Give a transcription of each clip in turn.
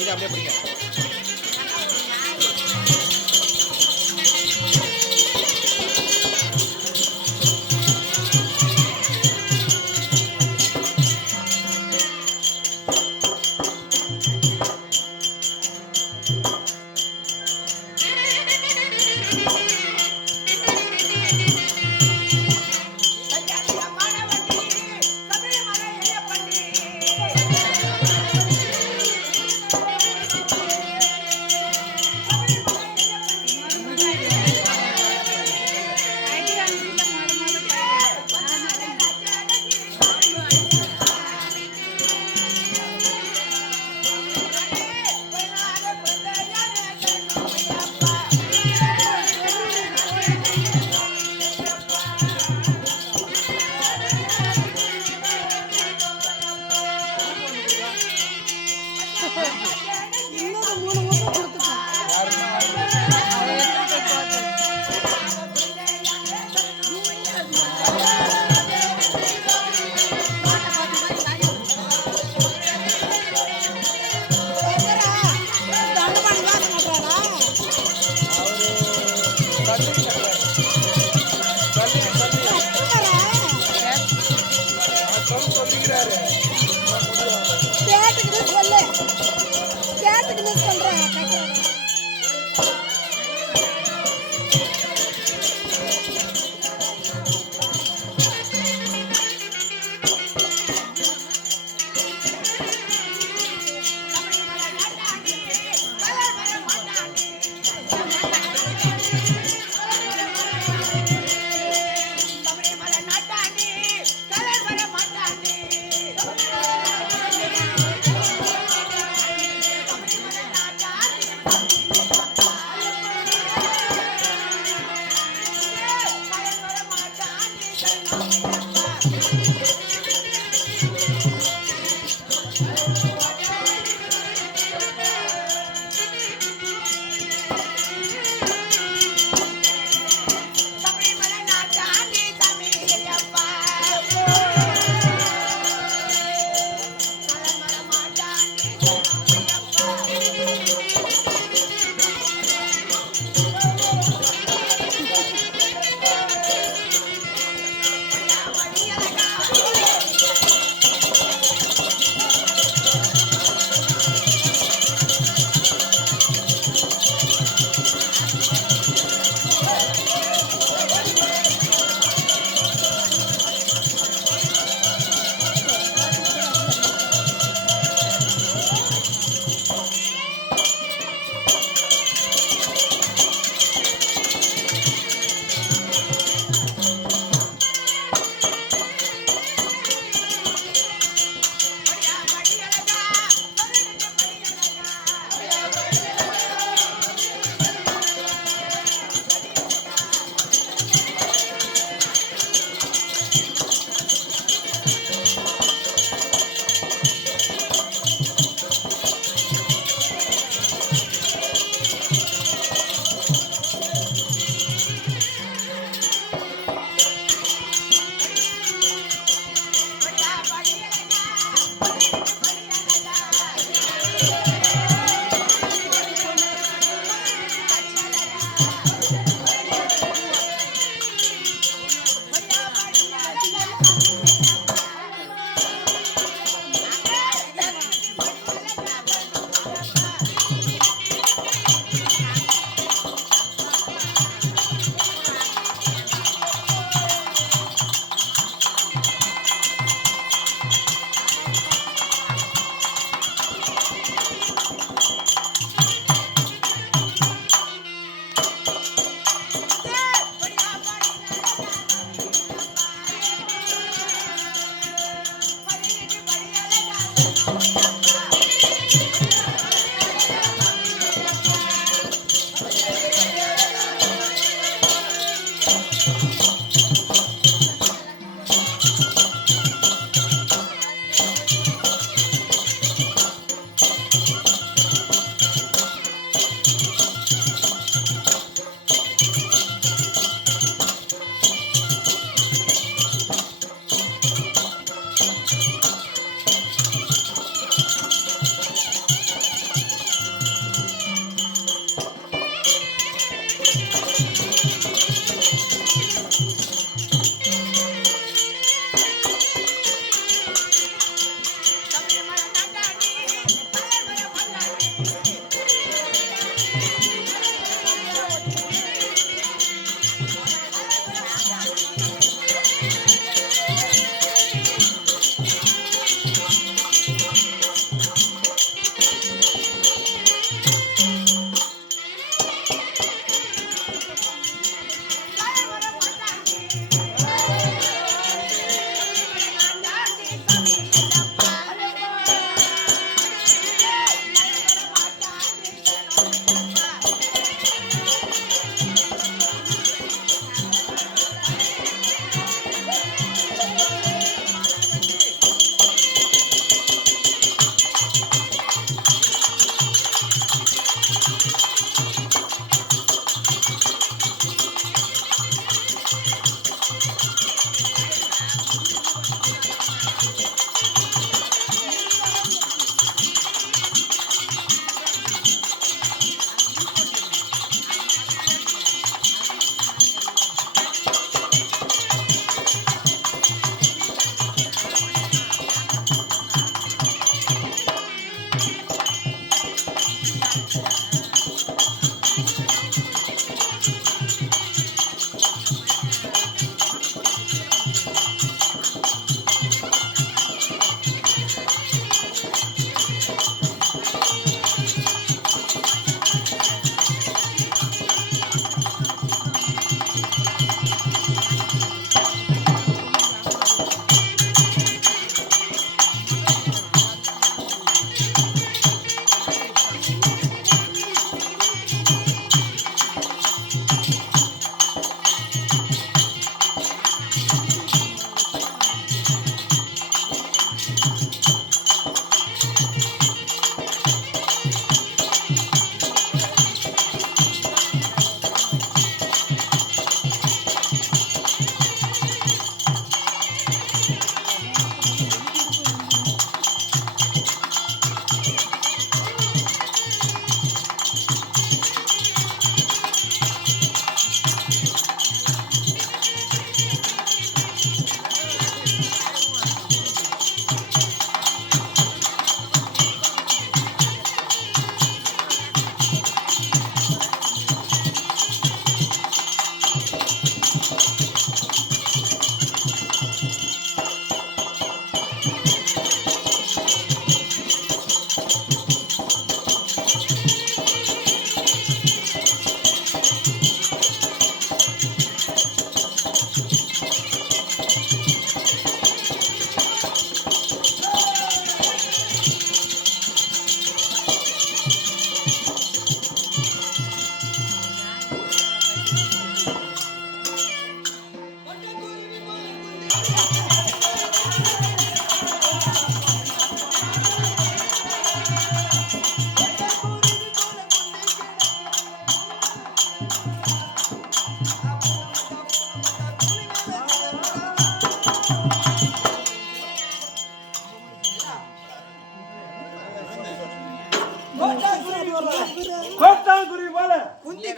இது அப்படியே பிடிக்கும்.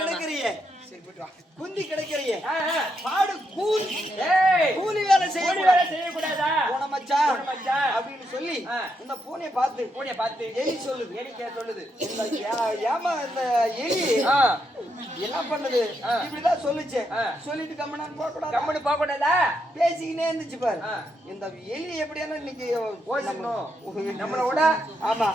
கிடக்குறியே குந்தி கிடைக்கிறியே பாடு கூலி வேலை செய்யக்கூடாதா அப்படின்னு சொல்லி இந்த பூனையை பார்த்து எலி சொல்லுது இந்த ஏமா இந்த எலி என்ன பண்ணுது இப்படிதான் சொல்லுச்சு சொல்லிட்டு கம்மனு போக கூடாதா பேசிக்கினே இருந்துச்சு பாரு இந்த எலி எப்படியான இன்னைக்கு நம்மள விட ஆமா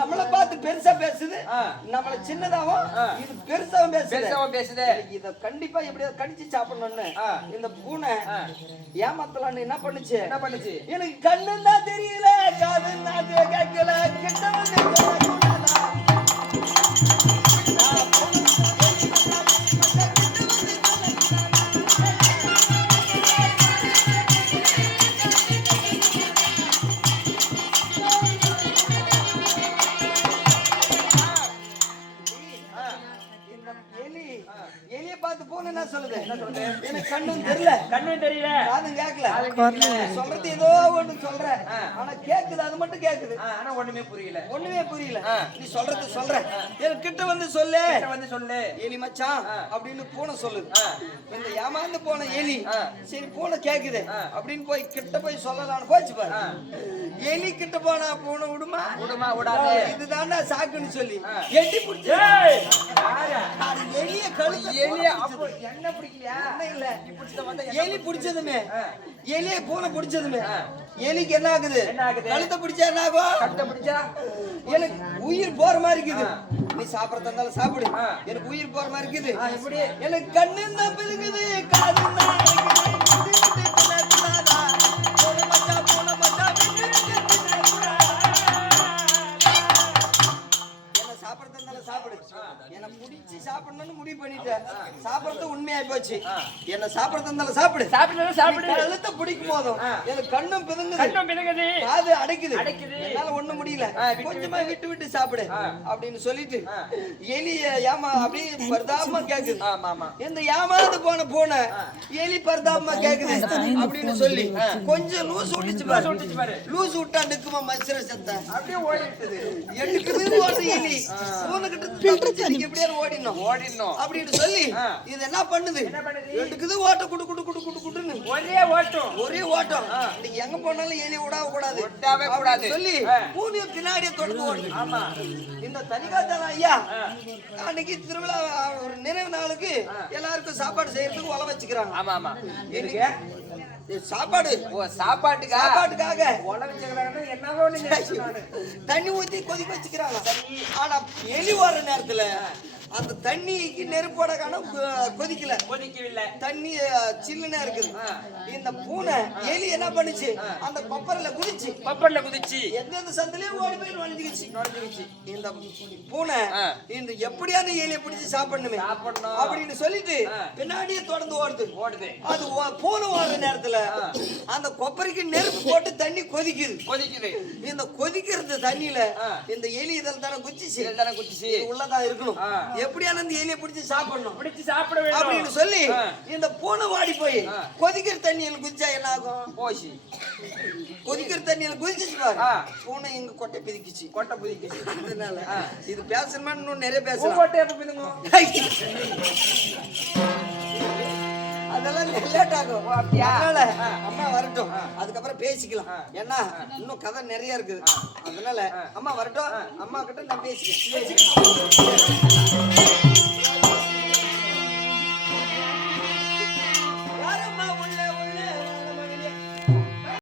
நம்மள பார்த்து பெருசா பேசுது நம்மள சின்னதாவும் இது பெருசாவும் பேசுது இத கண்டிப்பா எப்படியாவது கடிச்சு சாப்பிடணும்னு இந்த பூனை ஏமாத்தலான்னு என்ன பண்ணுச்சு எனக்கு கண்ணு தான் தெரியல காது தான் கேட்கல கிட்ட வந்து எலிய பார்த்து போன என்ன சொல்லுது எனக்கு கண்ணும் தெரியல காதும் கேட்கல சொல்றது ஏதோ ஒண்ணு சொல்ற ஆனா கேக்குது அது மட்டும் கேக்குது ஆனா ஒண்ணுமே புரியல நீ சொல்ற எனக்கு கிட்ட வந்து சொல்லு எலி மச்சான் அப்படின்னு பூனை சொல்லுது இந்த ஏமாந்து போன எலி சரி பூனை கேக்குது அப்படின்னு போய் கிட்ட போய் சொல்லலாம்னு போச்சு பாரு எலி கிட்ட போனா பூனை விடாது இதுதான்டா சாக்குன்னு சொல்லி எட்டி பிடிச்சு எலிய என்ன பிடிக்கலையா இல்ல எலி பிடிச்சதுமே எலிய பூனை பிடிச்சதுமே எலிக்கு என்ன ஆகுது கழுத்தை பிடிச்சா என்ன ஆகும் எனக்கு உயிர் போற மாதிரி இருக்குது நீ சாப்பிடறதா இருந்தாலும் சாப்பிடு எனக்கு உயிர் போற மாதிரி இருக்குது எனக்கு கண்ணு தான் பிதுங்குது காது என்ன புடிச்சு சாப்பிடணும்னு முடிவு பண்ணிட்டேன் சாப்பிடுறது உண்மையா போச்சு என்ன சாப்பிடறதா இருந்தாலும் சாப்பிடு கழுத்தை பிடிக்கும் போதும் எனக்கு கண்ணும் பிதுங்குது காது அடைக்குது என்னால ஒண்ணும் முடியல கொஞ்சமா விட்டு சாப்பிடு அப்படின்னு சொல்லிட்டு எலி ஏமா அப்படியே பரிதாபமா கேக்குது இந்த ஏமாந்து போன பூனை எலி பரிதாபமா கேக்குது அப்படின்னு சொல்லி கொஞ்சம் லூஸ் விட்டுச்சு பாரு லூஸ் விட்டா நிக்குமா மச்சர சத்த அப்படியே ஓடிடுது எடுக்குது ஓடுது எலி பூனை கிட்ட எப்படியா ஓடினோம் அப்படின்னு சொல்லி இது என்ன பண்ணுது எடுக்குது ஓட்ட குடுன்னு ஒரே ஓட்டம் இன்னைக்கு எங்க போனாலும் எலி விடவே கூடாது சொல்லி பூனைய பின்னாடியே தொடர்ந்து ஓடுது இந்த தனிகாத்தான ஐயா அன்னைக்கு திருவிழா ஒரு நிறைவு நாளுக்கு எல்லாருக்கும் சாப்பாடு செய்யறதுக்கு உல வச்சுக்கிறாங்க சாப்பாட்டுக்காக தண்ணி ஊத்தி கொதிக்க வச்சுக்கிறாங்க ஆனா எலி வர்ற நேரத்துல அந்த தண்ணிக்கு நெருப்போட கொதிக்கவில்லை தண்ணி சில்லுனா இருக்குது இந்த பூனை எலி என்ன பண்ணுச்சு அந்த கொப்பரில குதிச்சு எந்தெந்த சந்திலையும் ஓடி போய் நுழைஞ்சுக்கிச்சு இந்த பூனை இந்த எப்படியான எலியை பிடிச்சு சாப்பிடணுமே அப்படின்னு சொல்லிட்டு பின்னாடியே தொடர்ந்து ஓடுது அது பூனை ஓடுற நேரத்துல அந்த கொப்பரைக்கு நெருப்பு போட்டு தண்ணி கொதிக்குது இந்த கொதிக்கிறது தண்ணியில இந்த எலி இதில் தானே குதிச்சு உள்ளதான் இருக்கணும் எப்படியான இந்த எலியை பிடிச்சு சாப்பிடணும் அப்படின்னு சொல்லி இந்த பூனை வாடி போய் கொதிக்கிற தண்ணியில் குதிச்சா என்ன ஆகும் கொதிக்கிற தண்ணியில் குதிச்சு பாரு பூனை எங்க கொட்டை பிதிக்குச்சு அதனால இது பேசணுமா இன்னும் நிறைய பேசலாம் அதெல்லாம் லேட் ஆகும் அதனால அம்மா வரட்டும் அதுக்கப்புறம் பேசிக்கலாம் ஏன்னா இன்னும் கதை நிறைய இருக்குது அதனால அம்மா வரட்டும் அம்மா கிட்ட நான் பேசிக்கிறேன்